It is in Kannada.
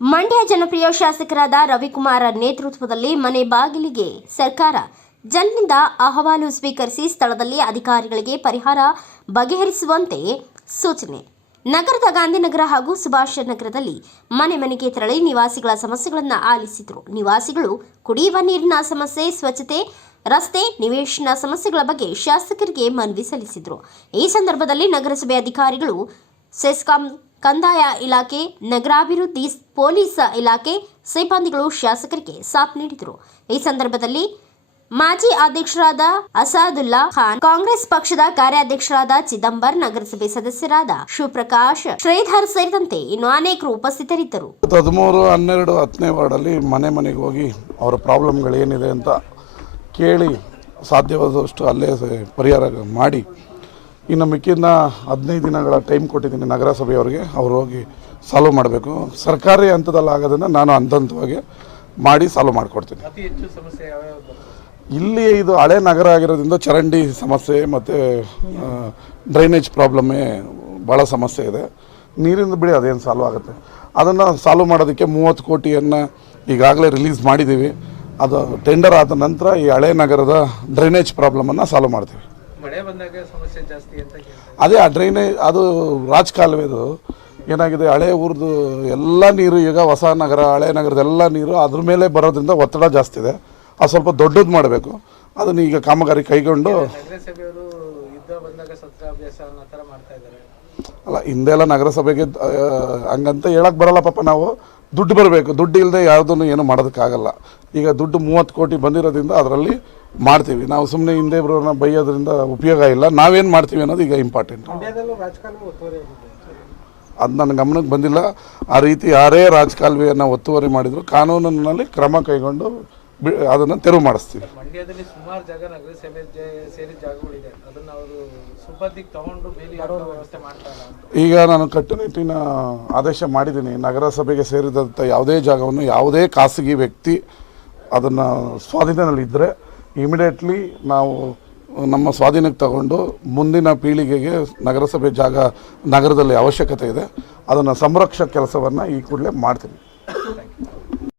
ಮಂಡ್ಯ ಜನಪ್ರಿಯ ಶಾಸಕರಾದ ರವಿಕುಮಾರ ನೇತೃತ್ವದಲ್ಲಿ ಮನೆ ಬಾಗಿಲಿಗೆ ಸರ್ಕಾರ ಜನರಿಂದ ಅಹವಾಲು ಸ್ವೀಕರಿಸಿ ಸ್ಥಳದಲ್ಲಿ ಅಧಿಕಾರಿಗಳಿಗೆ ಪರಿಹಾರ ಬಗೆಹರಿಸುವಂತೆ ಸೂಚನೆ. ನಗರದ ಗಾಂಧಿನಗರ ಹಾಗೂ ಸುಭಾಷ್ ನಗರದಲ್ಲಿ ಮನೆ ಮನೆಗೆ ತೆರಳಿ ನಿವಾಸಿಗಳ ಸಮಸ್ಯೆಗಳನ್ನು ಆಲಿಸಿದರು. ನಿವಾಸಿಗಳು ಕುಡಿಯುವ ನೀರಿನ ಸಮಸ್ಯೆ, ಸ್ವಚ್ಛತೆ, ರಸ್ತೆ ನಿವೇಶನ ಸಮಸ್ಯೆಗಳ ಬಗ್ಗೆ ಶಾಸಕರಿಗೆ ಮನವಿ ಸಲ್ಲಿಸಿದರು. ಈ ಸಂದರ್ಭದಲ್ಲಿ ನಗರಸಭೆ ಅಧಿಕಾರಿಗಳು ಸೆಸ್ಕಾಂ ಕಂದಾಯ ಇಲಾಖೆ, ನಗರಾಭಿವೃದ್ಧಿ ಪೊಲೀಸ್ ಇಲಾಖೆ ಸಿಬ್ಬಂದಿಗಳು ಶಾಸಕರಿಗೆ ಸಾಥ್ ನೀಡಿದರು. ಈ ಸಂದರ್ಭದಲ್ಲಿ ಮಾಜಿ ಅಧ್ಯಕ್ಷರಾದ ಅಸಾದುಲ್ಲಾ ಖಾನ್, ಕಾಂಗ್ರೆಸ್ ಪಕ್ಷದ ಕಾರ್ಯಾಧ್ಯಕ್ಷರಾದ ಚಿದಂಬರ್ ನಗರಸಭೆ ಸದಸ್ಯರಾದ ಶಿವಪ್ರಕಾಶ್, ಶ್ರೀಧರ್ ಸೇರಿದಂತೆ ಇನ್ನು ಅನೇಕರು ಉಪಸ್ಥಿತರಿದ್ದರು. ಹದಿಮೂರು, ಹನ್ನೆರಡು, ಹತ್ತನೇ ವಾರ್ಡಲ್ಲಿ ಮನೆ ಮನೆಗೆ ಹೋಗಿ ಅವರ ಪ್ರಾಬ್ಲಮ್ಗಳು ಏನಿದೆ ಅಂತ ಕೇಳಿ ಸಾಧ್ಯವಾದಷ್ಟು ಅಲ್ಲೇ ಪರಿಹಾರ ಮಾಡಿ ಇನ್ನು ಮಿಕ್ಕಿನ ಹದಿನೈದು ದಿನಗಳ ಟೈಮ್ ಕೊಟ್ಟಿದ್ದೀನಿ ನಗರಸಭೆಯವರಿಗೆ. ಅವ್ರು ಹೋಗಿ ಸಾಲ್ವ್ ಮಾಡಬೇಕು. ಸರ್ಕಾರಿ ಹಂತದಲ್ಲಿ ಆಗೋದನ್ನು ನಾನು ಹಂತ ಹಂತವಾಗಿ ಮಾಡಿ ಸಾಲ್ವ್ ಮಾಡಿಕೊಡ್ತೀನಿ. ಸಮಸ್ಯೆ ಇಲ್ಲಿ ಇದು ಹಳೆ ನಗರ ಆಗಿರೋದ್ರಿಂದ ಚರಂಡಿ ಸಮಸ್ಯೆ ಮತ್ತು ಡ್ರೈನೇಜ್ ಪ್ರಾಬ್ಲಮ್ಮೇ ಭಾಳ ಸಮಸ್ಯೆ ಇದೆ. ನೀರಿಂದ ಬಿಡಿ ಅದೇನು ಸಾಲ್ವ್ ಆಗುತ್ತೆ. ಅದನ್ನು ಸಾಲ್ವ್ ಮಾಡೋದಕ್ಕೆ ಮೂವತ್ತು ಕೋಟಿಯನ್ನು ಈಗಾಗಲೇ ರಿಲೀಸ್ ಮಾಡಿದ್ದೀವಿ ಅದು ಟೆಂಡರ್ ಆದ ನಂತರ ಈ ಹಳೆ ನಗರದ ಡ್ರೈನೇಜ್ ಪ್ರಾಬ್ಲಮನ್ನು ಸಾಲ್ವ್ ಮಾಡ್ತೀವಿ. ಮಳೆ ಬಂದಾಗ ಸಮಸ್ಯೆ ಜಾಸ್ತಿ ಅಂತ ಕೇಳ್ತಾರೆ ಅದೇ ಆ ಡ್ರೈನೇಜ್ ಅದು ರಾಜಕಾಲುವೆದು ಏನಾಗಿದೆ ಹಳೆ ಊರದು ಎಲ್ಲ ನೀರು ಈಗ ಹೊಸ ನಗರ ಹಳೆ ನಗರದ ಎಲ್ಲ ನೀರು ಅದ್ರ ಮೇಲೆ ಬರೋದ್ರಿಂದ ಒತ್ತಡ ಜಾಸ್ತಿ ಇದೆ. ಅದು ಸ್ವಲ್ಪ ದೊಡ್ಡದು ಮಾಡಬೇಕು. ಅದನ್ನು ಈಗ ಕಾಮಗಾರಿ ಕೈಗೊಂಡು ಅಲ್ಲ ಹಿಂದೆಲ್ಲ ನಗರಸಭೆಗೆ ಹಂಗಂತ ಹೇಳಕ್ ಬರಲ್ಲ ಪಾಪ ನಾವು. ದುಡ್ಡು ಬರಬೇಕು. ದುಡ್ಡು ಇಲ್ಲದೆ ಯಾವುದನ್ನು ಏನು ಮಾಡೋದಕ್ಕಾಗಲ್ಲ. ಈಗ ದುಡ್ಡು ಮೂವತ್ತು ಕೋಟಿ ಬಂದಿರೋದ್ರಿಂದ ಅದರಲ್ಲಿ ಮಾಡ್ತೀವಿ. ನಾವು ಸುಮ್ಮನೆ ಹಿಂದೆ ಬರೋರನ್ನ ಬೈಯೋದ್ರಿಂದ ಉಪಯೋಗ ಇಲ್ಲ. ನಾವೇನು ಮಾಡ್ತೀವಿ ಅನ್ನೋದು ಈಗ ಇಂಪಾರ್ಟೆಂಟ್ ಅದು ನನ್ನ ಗಮನಕ್ಕೆ ಬಂದಿಲ್ಲ. ಆ ರೀತಿ ಯಾರೇ ರಾಜಕಾಲುವೆಯನ್ನು ಒತ್ತುವರಿ ಮಾಡಿದರೂ ಕಾನೂನಿನಲ್ಲಿ ಕ್ರಮ ಕೈಗೊಂಡು ಅದನ್ನು ತೆರವು ಮಾಡಿಸ್ತೀವಿ. ಮಂಡ್ಯದಲ್ಲಿ ಸುಮಾರು ಜಾಗ ಸೇರಿದ ಜಾಗಗಳಿದೆ. ಅದನ್ನ ಅವರು ಸುಬದಿಗೆ ತಗೊಂಡು ಬೇಲಿ ವ್ಯವಸ್ಥೆ ಮಾಡ್ತಾರೆ ಈಗ ನಾನು ಕಟ್ಟುನಿಟ್ಟಿನ ಆದೇಶ ಮಾಡಿದ್ದೀನಿ. ನಗರಸಭೆಗೆ ಸೇರಿದಂಥ ಯಾವುದೇ ಜಾಗವನ್ನು ಯಾವುದೇ ಖಾಸಗಿ ವ್ಯಕ್ತಿ ಅದನ್ನು ಸ್ವಾಧೀನದಲ್ಲಿದ್ದರೆ ಇಮಿಡಿಯೇಟ್ಲಿ ನಾವು ನಮ್ಮ ಸ್ವಾಧೀನಕ್ಕೆ ತಗೊಂಡು ಮುಂದಿನ ಪೀಳಿಗೆಗೆ ನಗರಸಭೆ ಜಾಗ ನಗರದಲ್ಲಿ ಅವಶ್ಯಕತೆ ಇದೆ. ಅದನ್ನು ಸಂರಕ್ಷ ಕೆಲಸವನ್ನು ಈ ಕೂಡಲೇ ಮಾಡ್ತೀನಿ